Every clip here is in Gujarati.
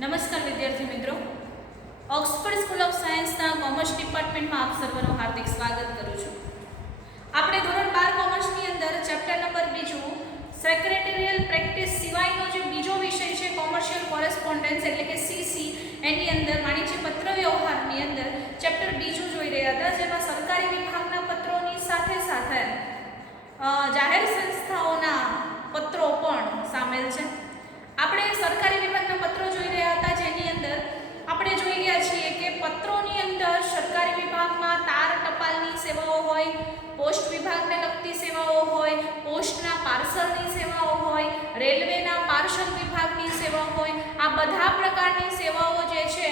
નમસ્કાર વિદ્યાર્થી મિત્રો, ઓક્સફર્ડ સ્કૂલ ઓફ સાયન્સના કોમર્સ ડિપાર્ટમેન્ટમાં આપ સર્વનું હાર્દિક સ્વાગત કરું છું. આપણે ધોરણ 12 કોમર્સની અંદર ચેપ્ટર નંબર 2 સેક્રેટરીયલ પ્રેક્ટિસ સિવાયનો જે બીજો વિષય છે કોમર્શિયલ કોરેસ્પોન્ડન્સ એટલે કે સીસી, એની અંદર વાણિજ્ય પત્ર વ્યવહારની અંદર ચેપ્ટર 2 જોઈ રહ્યા હતા, જેમાં સરકારી વિભાગના પત્રોની સાથે સાથે જાહેર સંસ્થાઓના પત્રો પણ સામેલ છે. આપણે સરકારી વિભાગના પત્રો જોઈ રહ્યા હતા, જેની અંદર આપણે જોઈ રહ્યા છીએ કે પત્રોની અંદર સરકારી વિભાગમાં તાર ટપાલની સેવાઓ હોય, પોસ્ટ વિભાગને લગતી સેવાઓ હોય, પોસ્ટના પાર્સલની સેવાઓ હોય, રેલવેના પાર્સલ વિભાગની સેવાઓ હોય. આ બધા પ્રકારની સેવાઓ જે છે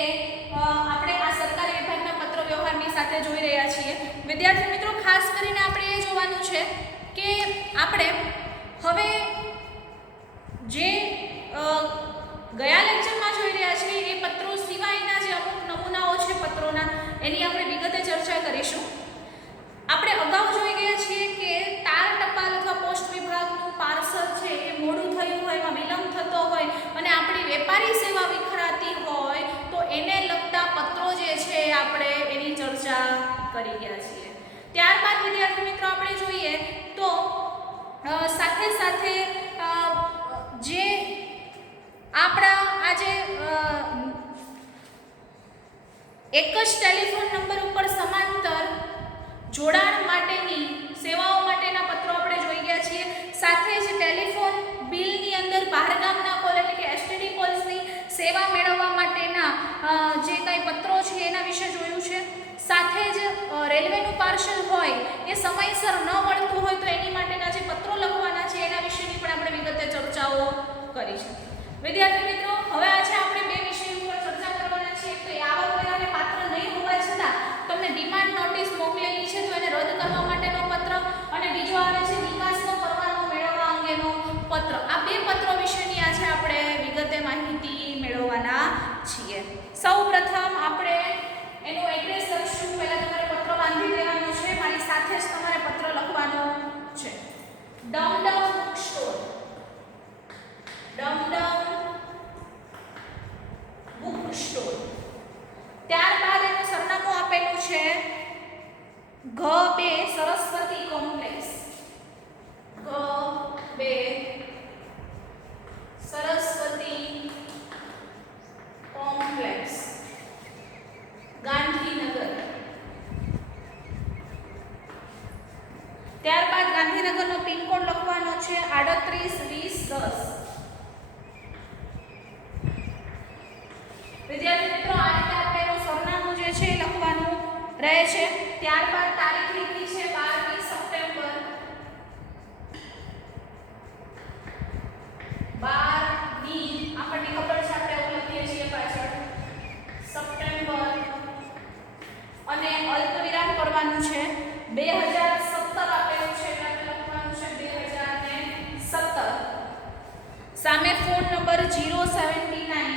એ આપણે આ સરકારી વિભાગના પત્ર વ્યવહારની સાથે જોઈ રહ્યા છીએ. વિદ્યાર્થી મિત્રો, ખાસ કરીને આપણે એ જોવાનું છે કે આપણે હવે જે ગયા લેક્ચરમાં જોઈ રહ્યા છીએ એ પત્રો સિવાયના જે અમુક નમૂનાઓ છે પત્રોના, એની આપણે વિગતે ચર્ચા કરીશું. આપણે અગાઉ જોઈ ગયા છીએ કે તાર ટપાલ અથવા પોસ્ટ વિભાગનું પાર્સલ છે એ મોડું થયું હોય, એમાં વિલંબ થતો હોય અને આપણી વેપારી સેવા વિખરાતી હોય તો એને લગતા પત્રો જે છે આપણે એની ચર્ચા કરી ગયા છીએ. ત્યારબાદ વિદ્યાર્થી મિત્રો આપણે જોઈએ તો સાથે સાથે જે આપણા આજે એક જ ટેલિફોન નંબર ઉપર સમાંતર જોડાણ માટેની સેવાઓ માટેના પત્રો આપણે જોઈ ગયા છીએ. સાથે જ ટેલિફોન બિલની અંદર બહારગામના કોલ એટલે કે એસટીડી કોલ્સની સેવા મેળવવા માટેના જે કંઈ પત્રો છે એના વિશે જોયું છે. સાથે જ રેલવેનું પાર્સલ હોય એ સમયસર ન મળતું હોય તો એની માટેના જે પત્રો લખવાના છે એના વિશેની પણ આપણે વિગતે ચર્ચાઓ કરી છે. વિદ્યાર્થી મિત્રો, હવે આજે આપણે બે વિષયો ઉપર ચર્ચા કરવાના છીએ. તો આવકવેરાને પાત્ર નહીં હોવા છતાં તમને ડિમાન્ડ નોટિસ મોકલેલી છે તો એને રદ કરવા માટેનો પત્ર, અને બીજો આવે છે નિકાસનો પરવાનો મેળવવા અંગેનો પત્ર. આ બે પત્રો વિશેની આજે આપણે વિગતે માહિતી મેળવવાના છીએ. સૌપ્રથમ આપણે એનું એડ્રેસ લખશું. પહેલા તમારે પત્ર બાંધી દેવાનો છે, મારી સાથે જ તમારે પત્ર લખવાનો છે. Dumdum book store, Dum Dum book store. ત્યારબાદ એનું સરનામું આપેલું છે G2 Saraswati complex, G2 Saraswati complex, Gandhinagar. ત્યારબાદ ગાંધીનગરનો પિનકોડ લખવાનો છે 382010. વિદ્યાર્થી મિત્રો, આ રીતે આપણે એનું સરનામું જે છે એ લખવાનું રહે છે. ત્યારબાદ તારીખ લીધી છે 12મી સપ્ટેમ્બર, 12મી આપણને ખબર છે, આપણે એવું લખીએ છીએ પાછળ સપ્ટેમ્બર, અને અલ્પવિરામ કરવાનું છે 2017 આપેલું છે એટલે લખવાનું છે 2017. સામે ફોન નંબર 079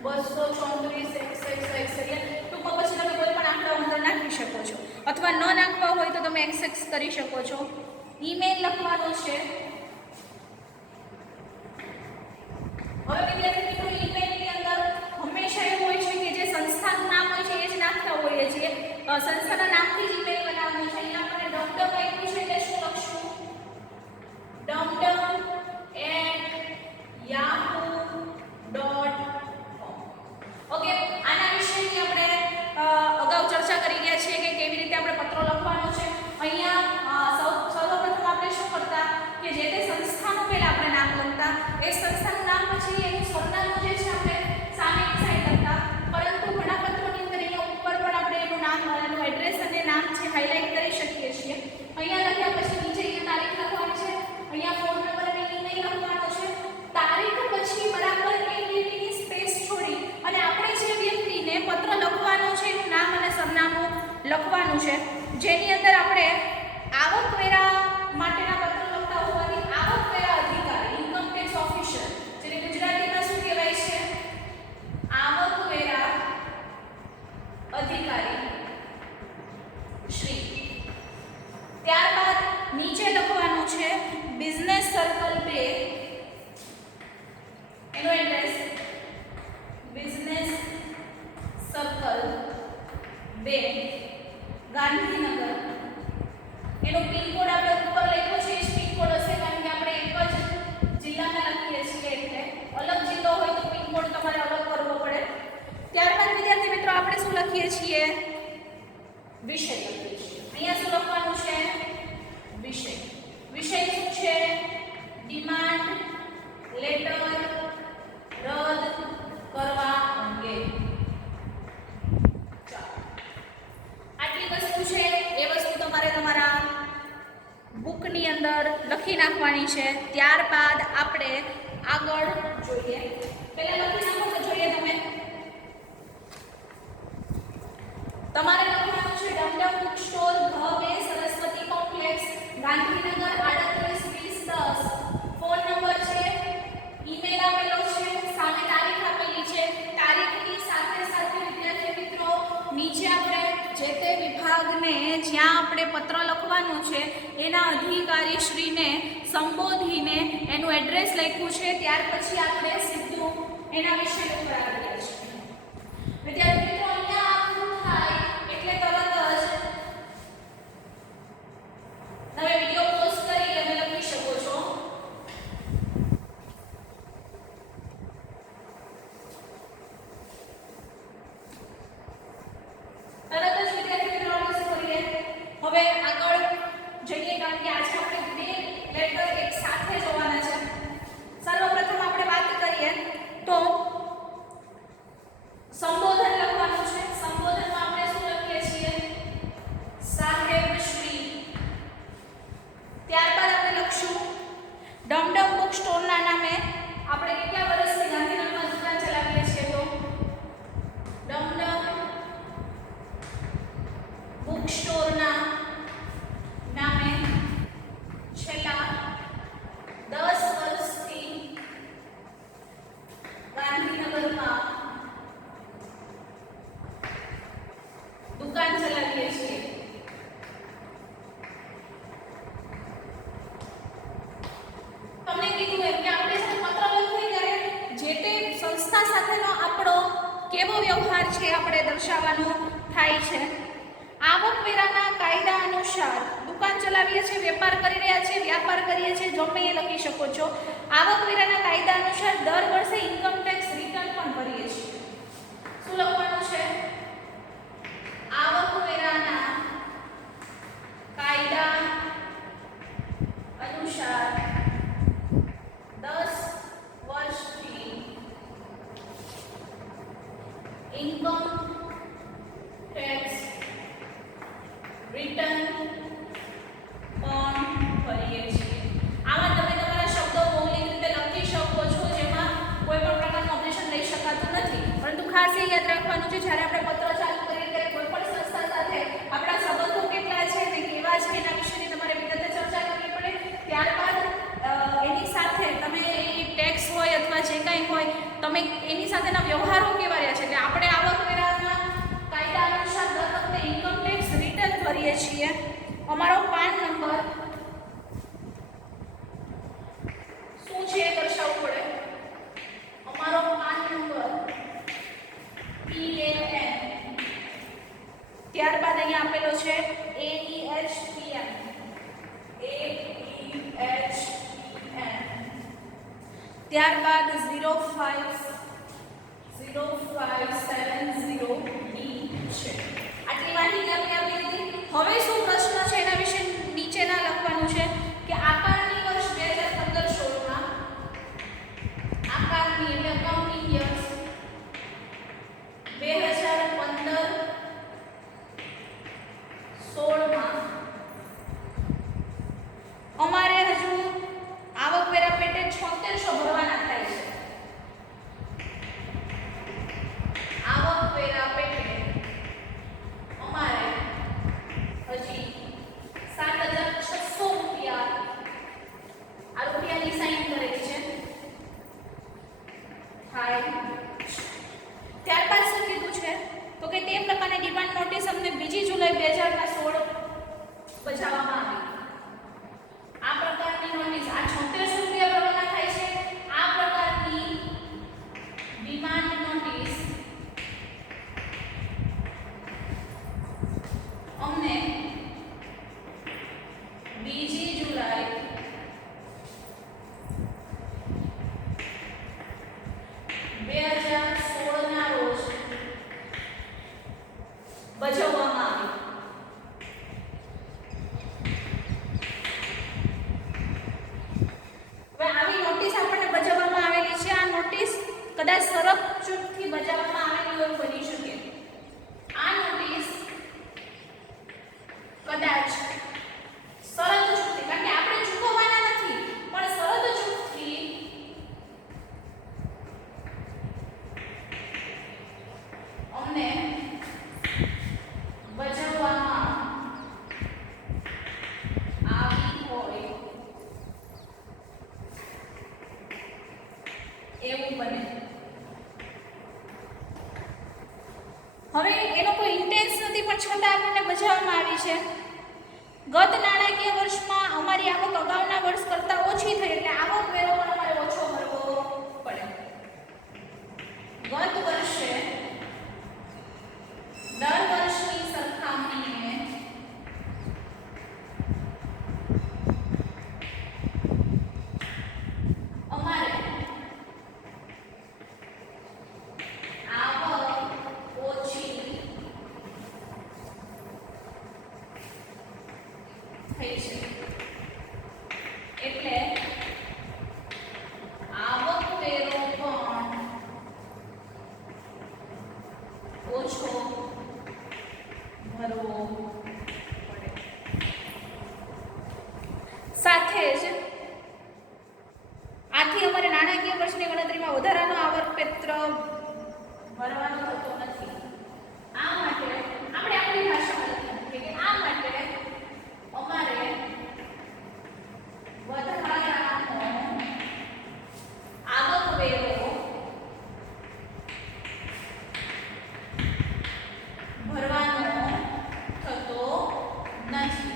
234 ટૂંકો પછી તમે કોઈ પણ આંકડા અંદર નાખી શકો છો, અથવા ન નાખવા હોય તો તમે એક્સેસ કરી શકો છો. ઈમેલ લખવાનો છે. હવે વિદ્યાર્થી મિત્રો, ઈમેલની અંદર હંમેશા એવું હોય છે કે જે સંસ્થાનું નામ હોય છે એ જ નાખતા હોઈએ છીએ. સંસ્થાના નામથી જ ઈમેલ બનાવવાનો છે. અહીંયા આપણે ડમડમ આપ્યું છે એટલે શું લખશું? ડમડમ@yahoo.com. ઓકે, આના વિશેની આપણે અગાઉ ચર્ચા કરી ગયા છીએ કે કેવી રીતે આપણે પત્રો લખવાનો છે. અહીંયા સૌપ્રથમ આપણે શું કરતા કે જે તે સંસ્થાનું પહેલા આપણે નામ લખતા, એ સંસ્થાનું નામ પછી એનું સરનામું જે છે આપણે સામે એક સાઈડ લખતા. પરંતુ ઘણા પત્રોની અંદર અહીંયા ઉપર પણ આપણે એનું નામ, એનું એડ્રેસ અને નામ છે હાઇલાઇટ કરી શકીએ છીએ. અહીંયા લખ્યા પછી નીચે અહીંયા તારીખ લખવાની છે, અહીંયા ફોન નંબર અને ઈમેલ લખવાનો છે. તારીખ પછી બરાબર 1 લીટીની સ્પેસ છોડી અને આપણે જે વ્યક્તિને પત્ર લખવાનો છે એનું નામ અને સરનામું લખવાનું છે, જેની અંદર આપણે આવકવેરા માટેના પત્ર લખતા હોવાથી આવકવેરા અધિકારી, ઇન્કમ ટેક્સ ઓફિસર, જેને ગુજરાતીમાં શું કહેવાય છે? આવકવેરા અધિકારી શ્રી ગાંધીનગર. એનો પિનકોડ આપણે ઉપર લખ્યો છે એ પિનકોડ હશે, કારણ કે આપણે એક જ જિલ્લામાં લખીએ છીએ એટલે અલગ જિલ્લો હોય તો પિનકોડ તમારે અલગ કરવો પડે. ત્યારબાદ વિદ્યાર્થી મિત્રો આપણે શું લખીએ છીએ? વિષય લખીએ છીએ. અહીંયા શું લખવાનું છે? વિષય. વિષય શું છે? ડિમાન્ડ લેટર રદ કરવા અંગે. આટલી વસ્તુ છે એ વસ્તુ તમારે તમારા બુકની અંદર લખી નાખવાની છે. ત્યારબાદ આપણે આગળ જોઈએ. પહેલા લખી નાખો તો જોઈએ તમે. તમારે લખવાનું છે ડમડમ બુક સ્ટોર ઘ2 Saraswati complex Gandhinagar 382010. Phone number છે, ઈમેલ આપેલો છે, સામે તારીખ આપેલી છે. તારીખની સાથે સાથે વિદ્યાર્થી મિત્રો નીચે આપણે જે તે વિભાગને જ્યાં આપણે પત્ર લખવાનું છે એના અધિકારી શ્રીને સંબોધીને એનું એડ્રેસ લખ્યું છે. ત્યાર પછી આપણે સીધું એના વિશે ઉપર આવ્યા છીએ. વિદ્યાર્થી મિત્રો અહીંયા આવું થાય એટલે તરત જ તમે વિડિયો પોઝ કરી અને લખી શકો છો. તરત જ વિદ્યાર્થી મિત્રો આપણે શું કરીએ? હવે આગળ જઈએ, કારણ કે આજે આપણે બે લેટર એક સાથે જોવાના છે. સર્વપ્રથમ આપણે વાત કરીએ તો સંબોધન લખવાનું છે. સંબોધનમાં આપણે શું લખીએ છીએ? સાહેબ શ્રી. ત્યારબાદ આપણે લખશું ડમડમ બુક સ્ટોરના નામે આપણે કેટલા વર્ષથી ગાંધીનગરમાં દુકાન ચલાવીએ છીએ તો ડમડમ બુક સ્ટોરના નામે છેલ્લા 10 વર્ષથી ગાંધીનગરમાં દુકાન ચલાવીએ છીએ. તમને કીધું એમ કે આપણે જે પત્ર લખીએ ત્યારે જે તે સંસ્થા સાથેનો આપણો કેવો વ્યવહાર છે આપણે દર્શાવવાનો થાય છે. આવકવેરાના કાયદા અનુસાર દુકાન ચલાવીએ છીએ, વેપાર કરી રહ્યા છીએ, વ્યાપાર કરીએ છીએ, ગમે એ લખી શકો છો. આવકવેરાના કાયદા અનુસાર દર વર્ષે ઇન્કમ ટેક્સ રિટર્ન પણ ભરીએ છીએ. શું લખવાનું છે? આવકવેરાના કાયદા અનુસાર 10 વર્ષથી ઇન્કમ ટેક્સ રિટર્ન પણ ભરીએ છીએ. આમાં તમે તમારા શબ્દો મૌલિક રીતે લખી શકો છો, જેમાં કોઈ પણ પ્રકારનું ઓબ્જેક્શન લઈ શકાતું નથી. પરંતુ ખાસ એ યાદ રાખવાનું છે જ્યારે આપણે પત્ર ચાલુ કરીએ ત્યારે કોઈ પણ સંસ્થા સાથે આપણા સંબંધો કેટલા છે અને કેવા છે એના વિશેની તમારે વિગતે ચર્ચા કરવી પડે. ત્યારબાદ એની સાથે તમે ટેક્સ હોય અથવા જે કંઈ હોય તમે એની સાથેના વ્યવહારો કેવા રહ્યા છે. એટલે આપણે આવકવેરાના કાયદા અનુસાર દર વખતે ઇન્કમ ટેક્સ રિટર્ન ભરીએ છીએ. અમારો પાન નંબર શું છે એ દર્શાવવું પડે. અમારો પાન નંબર PAN. ત્યારબાદ અહીંયા આપેલો છે AEHPN. ત્યારબાદ 05070D છે. આટલી માહિતી આપણે આપી દીધી. હવે શું પ્રશ્ન છે એના વિશે નીચેના લખવાનું છે કે આકારની વર્ષ 2015-16માં આકારની એટલે અકાઉન્ટિંગ યર્સ 2015-16માં અમારે હજુ આવકવેરા પેટે 7600 ભરવાના થાય છે. આવકવેરા પેટે અમારે હજી 7600 રૂપિયા આ રૂપિયાની સાઈન કરેલી છે થાય. ત્યારબાદ શું કીધું છે તો કે તે પ્રકારની ડિમાન્ડ નોટિસ અમને 2 જુલાઈ 2016 બજાવવામાં આવી. આ પ્રકારની નોટિસ આ 7600 રૂપિયા ભરવાના થાય છે. આ પ્રકારની ડિમાન્ડ નોટિસ કદાચ શરત ચૂકથી, કારણ કે આપણે ચૂકવવાના નથી, પણ શરત ચૂકથી અમને બજાવવામાં આવી હોય એવું બને. હવે એનો કોઈ ઇન્ટેન્સ નથી, પણ છતાં આપણને બજાવવામાં આવી છે. ગત નાણાકીય વર્ષમાં અમારી આવક અગાઉના વર્ષ કરતાં ઓછી થઈ, એટલે આવક વેરો પણ અમારે ઓછો ભરવો પડે. ગત વર્ષે દર વર્ષની સરખામણીએ અમારે આવક ઓછી થઈ છે, એટલે આવક વેરો પણ ઓછો ભરવો પડે. સાથે જ આથી અમારે નાણાકીય વર્ષની ગણતરીમાં વધારાનો આવકપત્ર ભરવાનો થતો નથી. આ માટે આપણે આપણી ભાષામાં લખીએ કે આ માટે અમારે વધારાનો આવક વેરો ભરવાનો થતો નથી.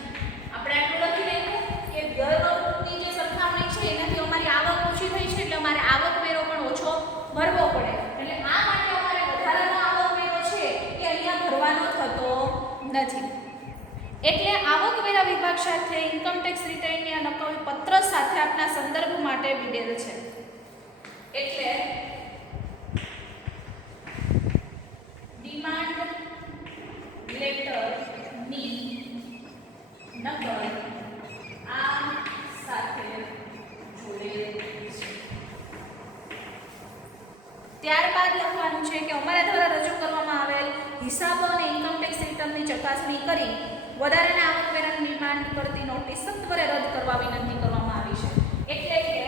આપણે આટલું લખી દઈશું કે દર વખતની જે સરખામણી છે એનાથી અમારી આવક ઓછી થઈ છે, એટલે અમારે આવક વેરો પણ ઓછો ભરવો પડે. એટલે આ માટે અમારે વધારાનો આવક વેરો છે એ અહીંયા ભરવાનો થતો નથી. એટલે આવકવેરા વિભાગ સાથે ઇન્કમ ટેક્સ રિટર્નની આ નકલ પત્ર સાથે આપના સંદર્ભ માટે વિડેલ છે. એટલે ડિમાન્ડ લેટરની નકલ આ સાથે જોડેલ છે. ત્યારબાદ લખવાનું છે કે અમારા દ્વારા રજૂ કરવામાં આવેલ હિસાબો અને ઇન્કમ ટેક્સ રિટર્નની ચકાસણી કરી વધારાના આવકવેરાની ડિમાન્ડ કરતી નોટિસ સત્વરે રદ કરવા વિનંતી કરવામાં આવી છે. એટલે કે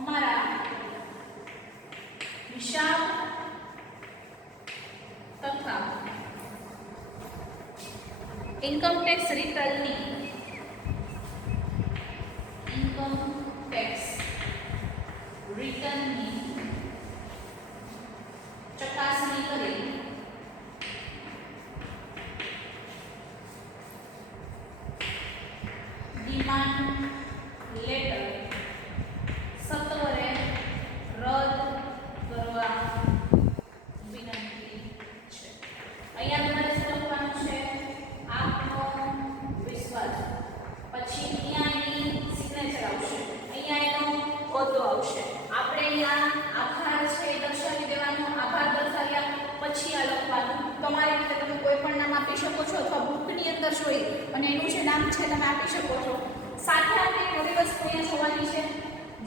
અમારા હિસાબ તથા ઇન્કમ ટેક્સ રિટર્નની ચકાસણી કરી ડિમાન્ડ લેટર સત્વરે રદ કરવા વિનંતી છે. અહીંયા તમારે શું લખવાનું છે? આપનો વિશ્વાસ, પછી અહીંયા એની સિગ્નેચર આવશે, અહીંયા એનો હોદ્દો આવશે. આપણે અહીંયા આભાર છે એ દર્શાવી દેવાનું, આભાર દર્શાવ્યા પછી આ લખવાનું. તમારી રીતે તમે કોઈ પણ નામ આપી શકો છો, અથવા બુકની અંદર જોઈ અને એનું જે નામ છે તમે આપી શકો છો. સાથે આપણે બધી વસ્તુ અહીંયા જોવાની છે,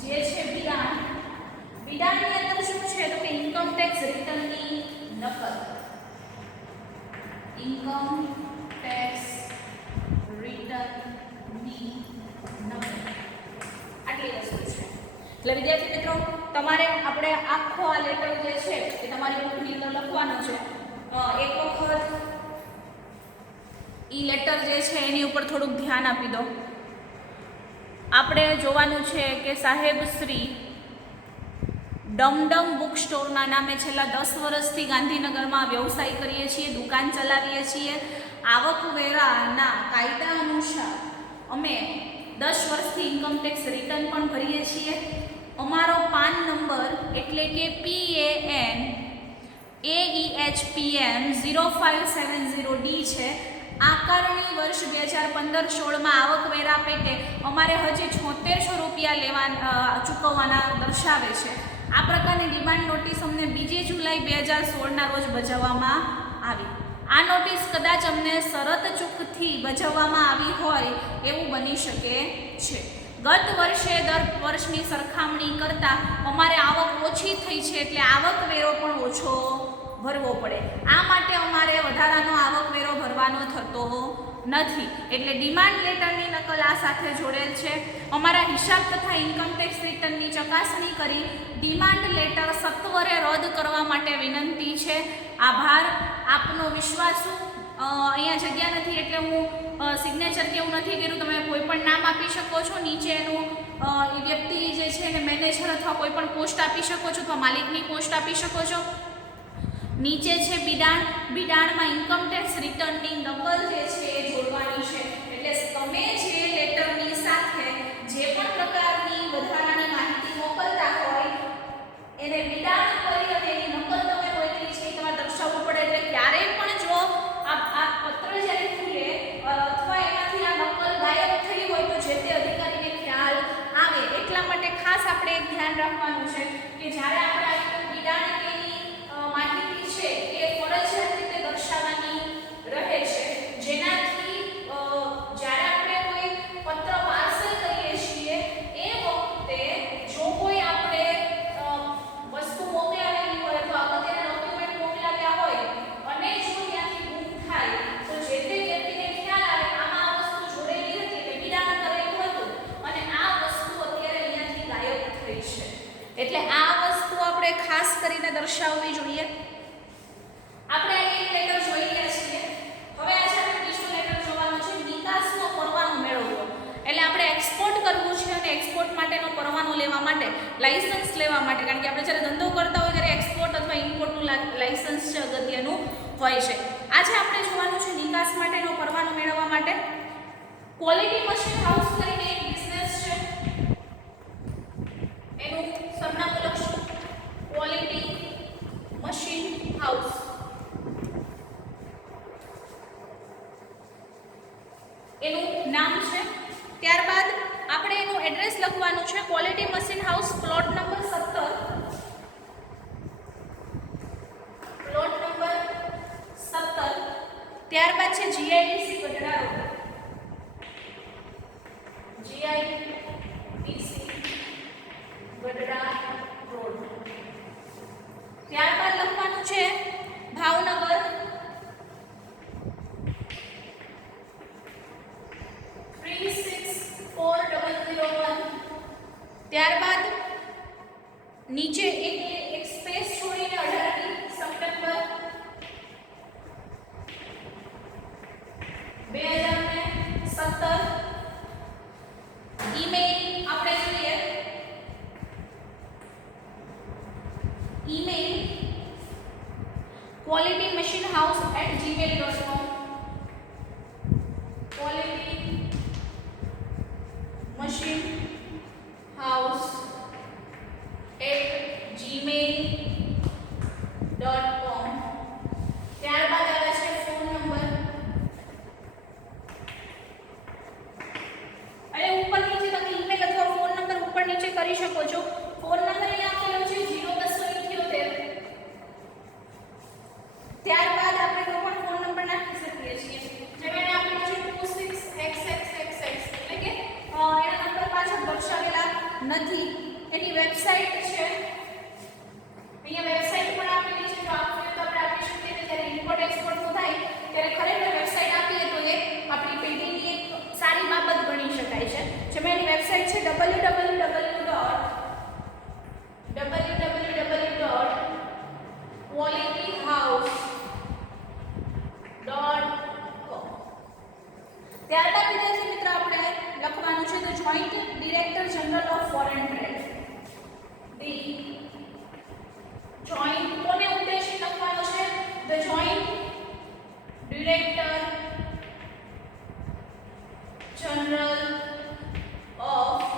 જે છે વિધાન. વિધાનની અંદર શું છે તો કે ઇન્કમ ટેક્સ રિટર્નની નકલ. ઇન્કમ ટેક્સ રિટર્નની નકલ આટલી વસ્તુ છે. એટલે વિદ્યાર્થી મિત્રો, તમારે આપણે આખો આ લેટર જે છે એ તમારી બુકની અંદર લખવાનો છે. એક વખત ઈ લેટર જે છે એની ઉપર થોડુંક ધ્યાન આપી દો. આપણે જોવાનું છે કે સાહેબ શ્રી ડમડમ બુક સ્ટોરના નામે છેલ્લા 10 વર્ષથી ગાંધીનગરમાં વ્યવસાય કરીએ છીએ, દુકાન ચલાવીએ છીએ. આવકવેરાના કાયદા અનુસાર અમે 10 વર્ષથી ઇન્કમ ટેક્સ રિટર્ન પણ ભરીએ છીએ. અમારો પાન નંબર એટલે કે PAN AEHPM 0570D છે. આકારણી વર્ષ 2015-16માં આવકવેરા પેટે અમારે હજી 7600 રૂપિયા ચૂકવવાના દર્શાવે છે. આ પ્રકારની ડિમાન્ડ નોટિસ અમને 2 જુલાઈ 2016ના રોજ બજાવવામાં આવી. આ નોટિસ કદાચ અમને શરત ચૂકથી બજાવવામાં આવી હોય એવું બની શકે છે. ગત વર્ષે દર વર્ષની સરખામણી કરતાં અમારે આવક ઓછી થઈ છે, એટલે આવકવેરો પણ ઓછો ભરવો પડે. આ માટે અમારે વધારાનો આવકવેરો ભરવાનો થતો નથી. એટલે ડિમાન્ડ લેટરની નકલ આ સાથે જોડેલ છે. અમારા હિસાબ તથા ઇન્કમ ટેક્સ રિટર્નની ચકાસણી કરી ડિમાન્ડ લેટર સત્વરે રદ કરવા માટે વિનંતી છે. આભાર. આપનો વિશ્વાસુ. અહીંયા જગ્યા નથી એટલે હું સિગ્નેચર કે એવું નથી કર્યું. તમે કોઈ પણ નામ આપી શકો છો. નીચે એનું વ્યક્તિ જે છે એને મેનેજર અથવા કોઈ પણ પોસ્ટ આપી શકો છો અથવા માલિકની પોસ્ટ આપી શકો છો. નીચે છે બિડાણ. બિડાણમાં ઇન્કમ ટેક્સ રિટર્નની નકલ જે છે એ જોડવાની છે. એટલે તમે જે લેટરની સાથે જે પણ પ્રકારની વધારાની માહિતી મોકલતા હોય એને બિડાણ કરી અને એની નકલ તમે મોકલી છે એ તમારે દર્શાવવું પડે. એટલે ક્યારેય પણ જો આ પત્ર જ્યારે ખુલે અથવા એમાંથી આ નકલ ગાયબ થઈ હોય તો જે તે અધિકારીને ખ્યાલ આવે. એટલા માટે ખાસ આપણે એક ધ્યાન રાખવાનું છે કે જ્યારે આપણે આ બિડાણ કે માહિતી છે એ ફરજિયાત રીતે દર્શાવવાની રહે છે. જેનાથી જ્યારે આપણે કોઈ પત્ર પાર્સલ કરીએ છીએ એ વખતે જો કોઈ આપણે વસ્તુ મોકલાવેલી હોય અથવા અગત્યના ડોક્યુમેન્ટ મોકલાવ્યા હોય અને જો ત્યાંથી ગુમ થાય તો જે તે વ્યક્તિને ખ્યાલ આવે આમાં આ વસ્તુ જોડેલી હતી એટલે બિડાણ કરેલું હતું અને આ વસ્તુ અત્યારે અહીંયાથી ગાયબ થઈ છે. એટલે આ વસ્તુ આપણે ખાસ કરીને દર્શાવવી જોઈએ. આપણે એક લેટર જોઈ ગયા છીએ. હવે આજે આપણે બીજો લેટર જોવાનો છે. નિકાસનો પરવાનો મેળવવો. એટલે આપણે એક્સપોર્ટ કરવું છે અને એક્સપોર્ટ માટેનો પરવાનો લેવા માટે લાયસન્સ લેવા માટે, કારણ કે આપણે જ્યારે ધંધો કરતા હોય ત્યારે એક્સપોર્ટ અથવા ઇમ્પોર્ટનું લાયસન્સ છે અગત્યનું હોય છે. આજે આપણે જોવાનું છે નિકાસ માટેનો પરવાનો મેળવવા માટે ક્વોલિટી મશીન હાઉસ કરીને એક બિઝનેસ છે. એનું સરનામું લખશું ક્વોલિટી મશીન હાઉસ. એનું નામ છે. ત્યારબાદ આપણે એનું એડ્રેસ લખવાનું છે. Quality machine house plot number 17. Plot number 17. ત્યારબાદ છે GIDC Gadhada road. GIDC Gadhada road. ત્યારબાદ લખવાનું છે ભાવનગર 364001. ત્યારબાદ નીચે એક સ્પેસ છોડીને 18 સપ્ટેમ્બર 2017. ઈમેલ આપણે જોઈએ. email qualitymachinehouse@gmail.com. qualitymachinehouse@gmail.com. ત્યારબાદ આવે છે ફોન નંબર. અને ઉપર નીચે તમે ઈમેલ અથવા ફોન નંબર ઉપર નીચે કરી શકો છો. ફોન નંબર અહીંયા આપેલો છે 0278. ત્યારબાદ આપણે કોઈ પણ ફોન નંબર નાખી શકીએ છીએ. જેમ એને આપેલો છે 26xxxx એટલે કે એના નંબર પાછળ દર્શાવેલા નથી. એની વેબસાઈટ છે. અહીંયા વેબસાઈટ પણ આપેલી છે. જો આપણે તો આપણે આપી શકીએ કે જ્યારે ઇમ્પોર્ટ એક્સપોર્ટ થાય ત્યારે ખરેખર વેબસાઈટ આપીએ તો એ આપણી પેઢીની એક સારી બાબત ગણી શકાય છે. જેમાં એની વેબસાઈટ છે www.qualityhouse.com. ત્યારબાદ વિદ્યાર્થી મિત્રો આપણે લખવાનું છે the joint director general of foreign trade. The joint કોને ઉદ્દેશી લખવાનો છે? The joint director general of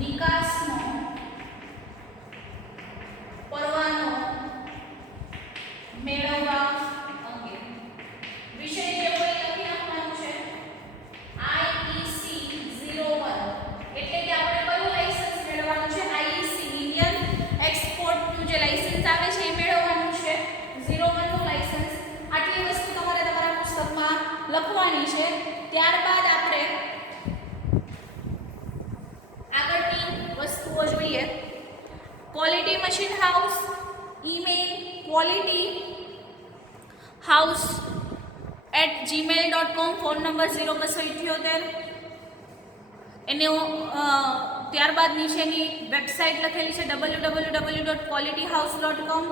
નિકાસનો પરવાનો મેળવવા અંગે વિષય જે હોય લખી નાખવાનું છે IEC 01 એટલે કે આપણે કયું લાયસન્સ મેળવવાનું છે IEC ઇન્ડિયન એક્સપોર્ટ નું જે લાયસન્સ આવે છે એ મેળવવાનું છે 01 નું લાયસન્સ આટલી વસ્તુ તમારે તમારા પુસ્તકમાં લખવાની છે ત્યારબાદ આપણે આગળની વસ્તુઓ જોઈએ quality machine house email qualityhouse@gmail.com phone number 0278 એને ત્યારબાદ નીચેની વેબસાઇટ લખેલી છે www.qualityhouse.com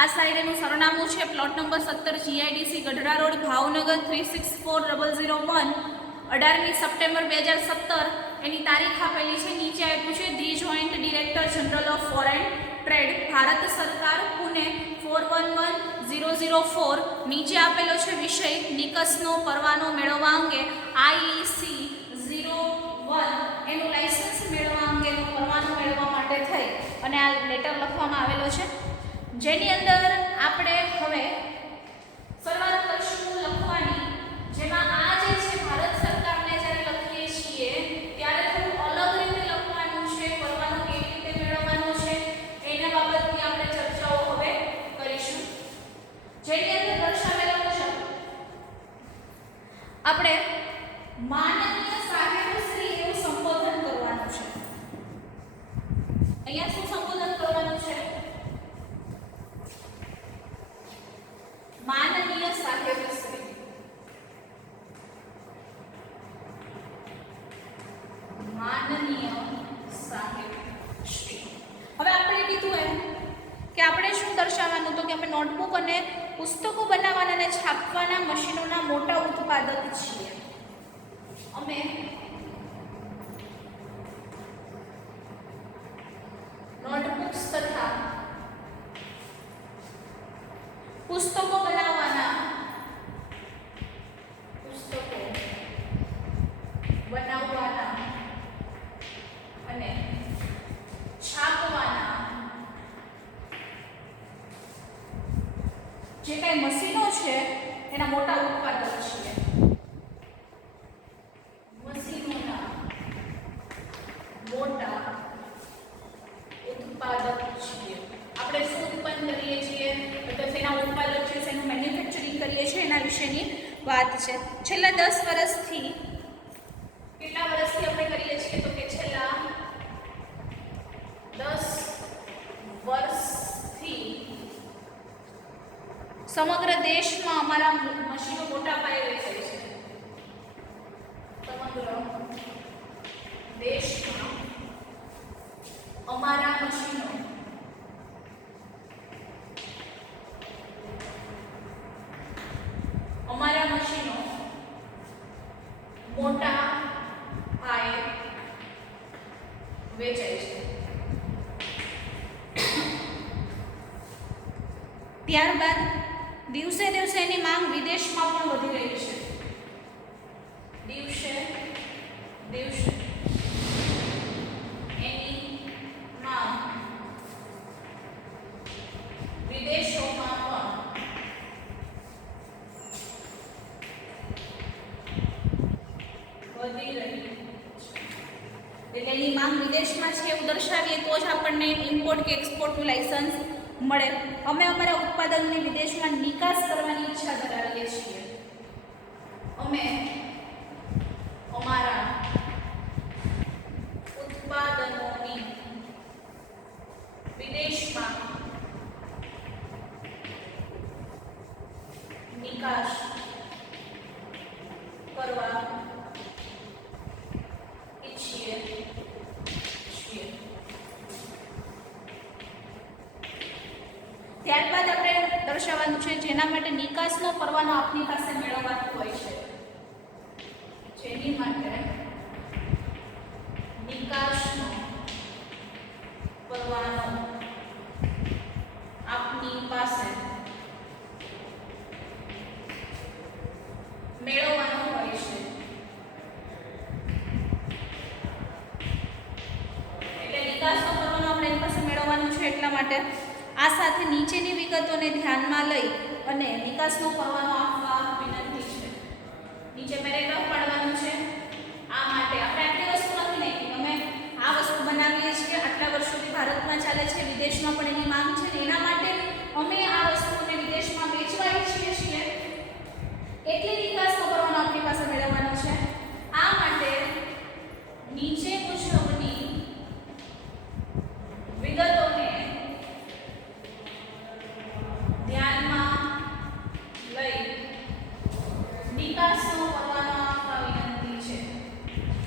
આ સાઈડ એનું સરનામું છે plot number 17 GIDC Gadhada road Bhavnagar 364001 18મી સપ્ટેમ્બર 2017 એની તારીખ આપેલી છે નીચે આપ્યું છે the joint director general of foreign trade Bharat સરકાર પુણે 411004 નીચે આપેલો છે વિષય નિકસનો પરવાનો મેળવવા અંગે IEC 01 એનું લાયસન્સ મેળવવા અંગેનો પરવાનો મેળવવા માટે થઈ અને આ લેટર લખવામાં આવેલો છે જેની અંદર આપણે હવે શરૂઆત કરીશું લખવાની જેમાં આ જે છે ભારત સરકારને જ્યારે લખીએ છીએ ત્યારે થોડું અલગ રીતે લખવાનું છે પરવાનો કેવી રીતે મેળવવાનો છે એના બાબતની આપણે ચર્ચાઓ હવે કરીશું જેની અંદર દર્શાવેલા મુજબ આપણે માનનીય સાહેબશ્રી એવું સંબોધન કરવાનું છે અહીંયા શું સંબોધન કરવાનું છે માનનીય સાહેબશ્રી માનનીય સાહેબશ્રી હવે આપણે કીધું એમ કે આપણે શું દર્શાવવાનું તો કે આપણે નોટબુક અને પુસ્તકો બનાવવાના અને છાપવાના મશીનોના મોટા ઉત્પાદક છીએ અમે નોટબુક્સ તથા પુસ્તકો બનાવવાના અને છાપવાના જે કઈ મશીનો છે એના મોટા ઉત્પાદક છીએ મશીનોના મોટા ઉત્પાદક છીએ આપણે શું ઉત્પન્ન કરીએ છીએ એટલે તેના ઉત્પાદક છે તેનું મેન્યુફેક્ચરિંગ કરીએ છીએ એના વિશેની વાત છે છેલ્લા 10 વર્ષથી કેટલા વર્ષથી આપણે કરીએ છીએ તો કે છેલ્લા 10 વર્ષથી સમગ્ર દેશમાં અમારા મશીનો મોટા પાયે વેચાય છે સમગ્ર દેશમાં અમારા મશીનો મોટા પાયે વેચાય છે ત્યારબાદ દિવસે દિવસે એની માંગ વિદેશમાં પણ વધી રહી છે દિવસે દિવસે એની માંગ વિદેશોમાં પણ વધી રહી છે એટલે એની માંગ વિદેશમાં છે એવું દર્શાવીએ તો જ આપણને ઇમ્પોર્ટ કે એક્સપોર્ટનું લાયસન્સ મળે અમે અમારા ઉત્પાદનની વિદેશમાં નિકાસ કરવાની ઈચ્છા ધરાવીએ છીએ અમે અમારા ઉત્પાદનોની વિદેશમાં નિકાસ કરવા ઈચ્છીએ છીએ ત્યારબાદ આપણે દર્શાવવાનું છે જેના માટે નિકાસનો પરવાનો આપની પાસે મેળવવાનો હોય છે જેની માટે નિકાસનો પરવાનો આપની પાસે મેળવવાનો હોય છે એટલા માટે આ સાથે નીચેની વિગતોને ધ્યાનમાં લઈ અને નિકાસનો પરવાનો આપવા વિનંતી છે. નીચે પેરેગ્રાફ પાડવાનું છે. આ માટે આપણે આટલી વસ્તુ નથી નાખી, અમે આ વસ્તુ બનાવીએ છીએ, આટલા વર્ષોથી ભારતમાં ચાલે છે, વિદેશમાં પણ એની માંગ છે ને એના માટે અમે આ વસ્તુને વિદેશમાં વેચવા ઈચ્છીએ છીએ, એટલે નિકાસનો પરવાનો આપણી પાસે મેળવવાનો છે. આ માટે નીચે મુજબની વિગતોને ધ્યાનમાં લઈ નિકાસનો પરવાનો આપવા વિનંતી છે.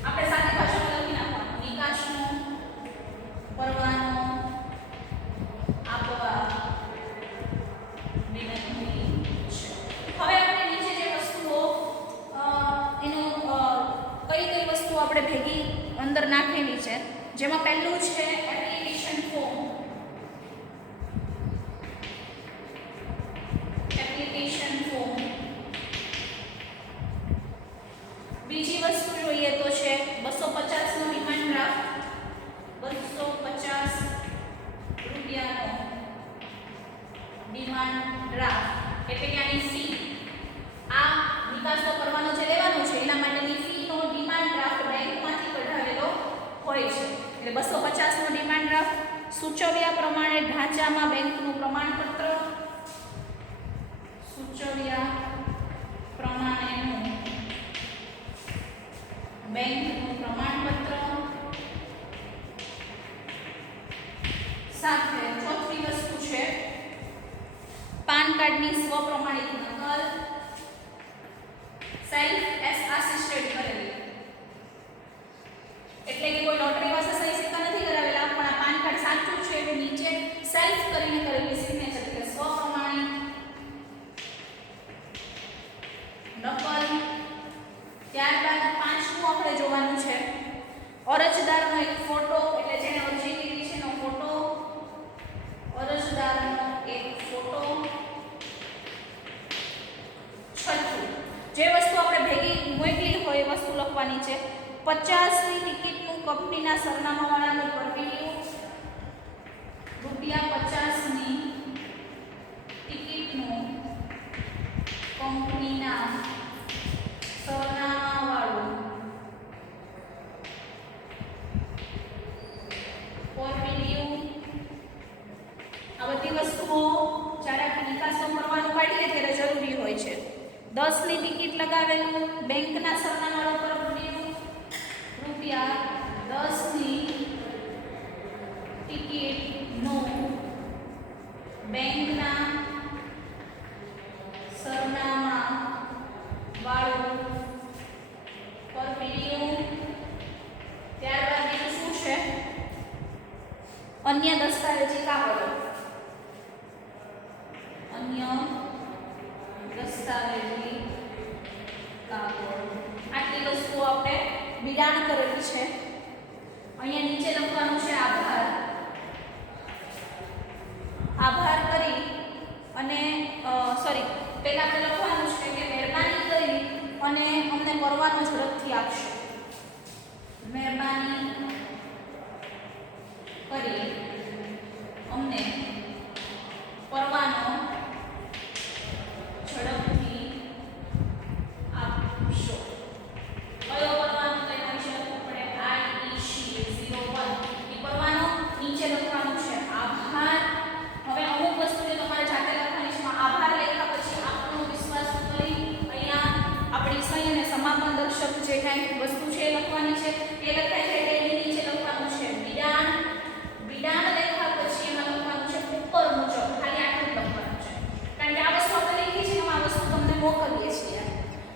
આપણે સાદી ભાષામાં લખી નાખવાનું, નિકાસનો પરવાનો આપવા વિનંતી છે. હવે આપણે નીચે જે વસ્તુઓ કઈ કઈ વસ્તુઓ આપણે ભેગી અંદર નાખેલી છે, જેમાં પહેલું છે એપ્લિકેશન ફોર્મ. Application form. બીજી વસ્તુ જોઈએ તો છે 250 નો ડિમાન્ડ ડ્રાફ્ટ. 250 રૂપિયાનો ડિમાન્ડ ડ્રાફ્ટ એટલે કે આની ફી, આ નિકાસનો પરવાનો જે લેવાનો છે એના માટેની ફીનો ડિમાન્ડ ડ્રાફ્ટ બેંકમાંથી કઢાવેલો હોય છે. એટલે 250 નો ડિમાન્ડ ડ્રાફ્ટ, સૂચવ્યા પ્રમાણે ઢાંચામાં બેંકનું પ્રમાણપત્ર, સૂચવ્યા પ્રમાણેનું બેંકનું પ્રમાણપત્ર, સાથે ચોથી વસ્તુ છે પાન કાર્ડની સ્વપ્રમાણિત નકલ, સેલ્ફ આસિસ્ટેડ કરેલી, એટલે કે કોઈ નોટરી પાસે સહી સિક્કા નથી કરાવેલા, પણ આ પાન કાર્ડ સાચું છે એટલે નીચે સેલ્ફ કરીને કરેલી સિગ્નેચર એટલે સ્વપ્રમાણિત નકલ. ત્યારબાદ પાંચમું આપણે જોવાનું છે અરજદારનો એક ફોટો, એટલે જેને અરજી કરી છે એનો ફોટો, અરજદારનો એક ફોટો. છઠ્ઠું જે વસ્તુ આપણે ભેગી મોકલી હોય એ વસ્તુ લખવાની છે. 50ની ટિકિટનું કંપનીના સરનામાવાળાનું પરમિટિવ, ₹50ની ટિકિટનું કંપનીના સરનામાવાળું પરમિટિવ. આ બધી વસ્તુઓ જ્યારે આપણે નિકાસનો પરવાનો કાઢીએ ત્યારે જરૂરી હોય છે. 10ની ટિકિટ લગાવેલું, બેંકના સરનામાવાળું પરમિટિવ, ₹10ની ટિકિટનું બેંકના સરનામા વાળું પરમિટિવ. ત્યારબાદ બીજું શું છે અન્ય દસ્તાવેજી કાગળો, અન્ય દસ્તાવેજી કાગળો. આટલી વસ્તુઓ આપણે વિધાન કરેલી છે. અહીંયા નીચે લખવાનું છે આભાર. આભાર કરી અને પહેલા આપણે લખવાનું છે કે મહેરબાની કરી અને અમને પરવાનો ઝડપથી આપશો. મહેરબાની કરી અમને પરવાનો ઝડપથી આપશો. કયો પરવાનો તેના વિશે લખવું પડે IEC 01 એ પરવાનો નીચે લખવાનું છે આભાર. હવે અમુક વસ્તુ જે તમારે જાતે લખવાની છે, આભાર લખ્યા પછી આપનો વિશ્વાસ કરી અહીંયા આપણી સહી અને સમાપન દર્શક જે કાંઈ વસ્તુ છે એ લખવાની છે. એ લખાય છે એટલે એની નીચે લખવાનું છે વિધાન. વિધાન લખ્યા પછી એમાં લખવાનું છે ઉપર મુજબ. ખાલી આટલું જ લખવાનું છે, કારણ કે આ વસ્તુ આપણે લખી છે એમાં આ વસ્તુ તમને મોકલીએ છીએ.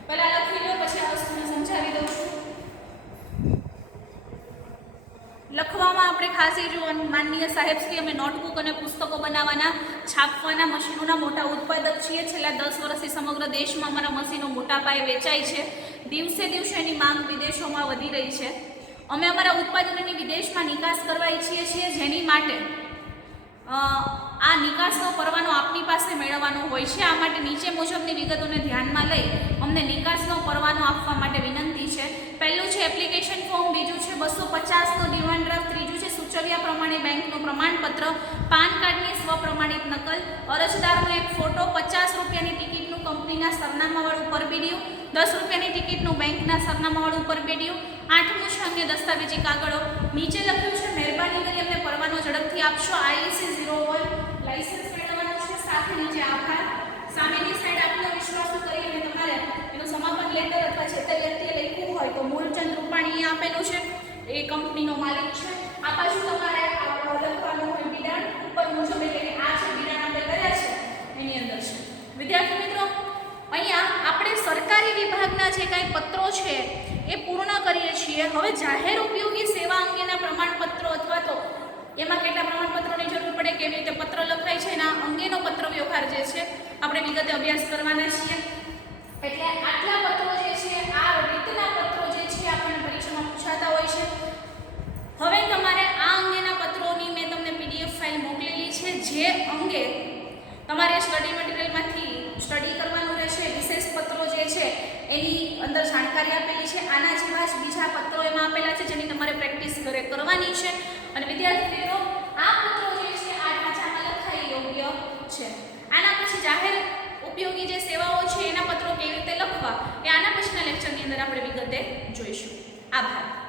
પહેલા લખી લો પછી આ વસ્તુને સમજાવી દઉં છું. લખવામાં આપણે ખાસ એ જોવાનું, માનનીય સાહેબશ્રી અમે નોટબુક અને પુસ્તકો બનાવવાના છાપવાના મશીનોના મોટા ઉત્પાદક છીએ. છેલ્લા 10 વર્ષથી સમગ્ર દેશમાં અમારા મશીનો મોટા પાયે વેચાય છે. દિવસે દિવસે એની માંગ વિદેશોમાં વધી રહી છે. અમે અમારા ઉત્પાદનોની વિદેશમાં નિકાસ કરવા ઈચ્છીએ છીએ, જેની માટે આ નિકાસનો પરવાનો આપની પાસે મેળવવાનો હોય છે. આ માટે નીચે મુજબની વિગતોને ધ્યાનમાં લઈ અમને નિકાસનો પરવાનો આપવા માટે વિનંતી છે. પહેલું છે એપ્લિકેશન ફોર્મ, બીજું છે 250નો ડિમાન્ડ ડ્રાફ્ટ, ત્રીજું છે સૂચવ્યા પ્રમાણે બેંકનું પ્રમાણપત્ર, પાન કાર્ડની સ્વપ્રમાણિત નકલ, અરજદારનો એક ફોટો, 50 રૂપિયાની ટિકિટનું કંપનીના સરનામાવાળું પરબીડિયું, 10 રૂપિયાની ટિકિટનું બેંકના સરનામાવાળું પરબીડિયું. 8મું છે અન્ય દસ્તાવેજી કાગળો. નીચે લખ્યું છે મહેરબાની કરી અમને પરવાનો ઝડપથી આપશો. IEC 01 લાયસન્સ મેળવવાનું છે. સાથે નીચે આભાર. સામેની સાઈડ આપનો વિશ્વાસ કરી અને તમારે એનું સમાપન લેટર અથવા જે તે વ્યક્તિએ લખ્યું હોય તો મૂળચંદ રૂપાણીએ આપેલું છે, એ કંપનીનો માલિક છે. આ બાજુ તમારે લખવાનું હોય બિડાણ ઉપર મુજબ, એટલે કે આ જે બિડાણ આપણે કર્યા છે એની અંદર છે. વિદ્યાર્થી મિત્રો, અહીંયા આપણે સરકારી વિભાગના જે કાંઈ પત્રો છે એ પૂર્ણ કરીએ છીએ. હવે જાહેર ઉપયોગી સેવા અંગેના પ્રમાણપત્રો અથવા તો એમાં કેટલા પ્રમાણપત્રોની જરૂર પડે, કેવી રીતે પત્ર લખાય છે, એના અંગેનો પત્ર વ્યવહાર જે છે આપણે વિગતે અભ્યાસ કરવાના છીએ. એટલે આટલા પત્રો જે છે, આ રીતના પત્રો જે છે આપણને પરીક્ષામાં પૂછાતા હોય છે. હવે તમારે આ અંગેના પત્રોની મેં તમને PDF ફાઇલ મોકલેલી છે, જે અંગે તમારે સ્ટડી મટીરિયલમાંથી સ્ટડી કરવાનું રહેશે. વિશેષ પત્રો જે છે એની અંદર જાણકારી આપેલી છે. આના જેવા જ બીજા પત્રો એમાં આપેલા છે જેની તમારે પ્રેક્ટિસ ઘરે કરવાની છે. અને વિદ્યાર્થી મિત્રો, આ પત્રો જે છે આ ઢાંચામાં લખાઈ યોગ્ય છે. આના પછી જાહેર ઉપયોગી જે સેવાઓ છે એના પત્રો કેવી રીતે લખવા એ આના પછીના લેક્ચરની અંદર આપણે વિગતે જોઈશું. આભાર.